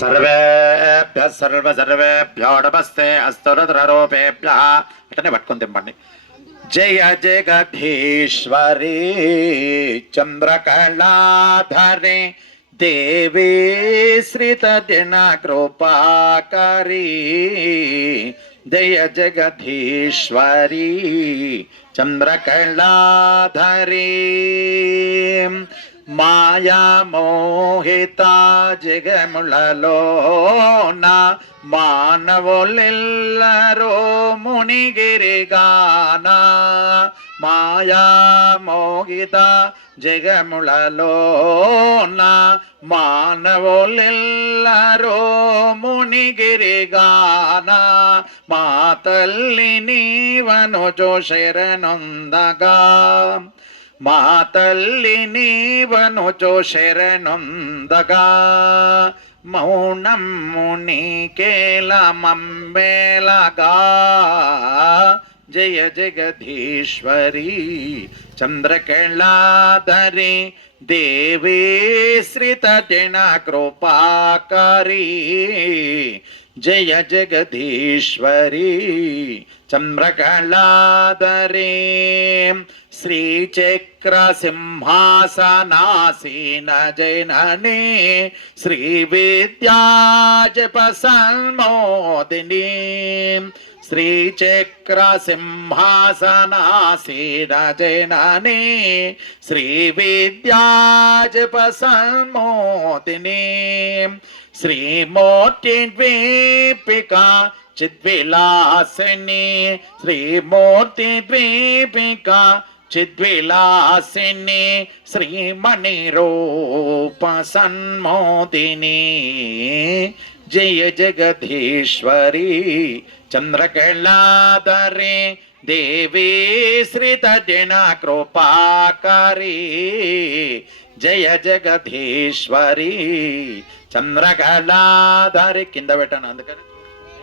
సర్వేభ్యః సర్వేభ్యో నమస్తే అస్తు రుద్రరూపేభ్యః. ఇట్లనే పట్టుకొని తింపండి. జయ జగదీశ్వరి చంద్రకళాధరి దేవి శ్రీతదిన కృపాకరి. జయ జగదీశ్వరి చంద్రకళాధరి మాయా మోహిత జగములలోన మానవులెల్లరో మునిగిరిగాన. మాయా మోహిత జగములలోన మానవులెల్లరో మునిగిరిగాన. మా తల్లి నీవను శరణొందగా. మా తల్లి నీవను శరణొందగా. మౌనము నీకేల మమ్మేలగా. జయ జగదీశ్వరి చంద్రకళాధరి దేవి శ్రీతదిన కృపాకరి. జయ జగదీశ్వరి చంద్రకళాధరి శ్రీచక్ర సింహాసనాసీన జనని శ్రీ విద్యాజప సన్మోదిని. శ్రీచక్ర సింహాసనాసీన జనని శ్రీ విద్యాజప సన్మోదిని. శ్రీమూర్తి ద్వీపికా చిద్విలాసిని. శ్రీమూర్తి ద్వీపికా చిద్విలాసిని. శ్రీమణి రూప సన్మోదిని. జయ జగదీశ్వరి చంద్రకళాధరి దేవి శ్రీతదిన కృపాకరి. జయ జగదీశ్వరి చంద్రకళాధరి. కింద పెట్టాను అందుకని.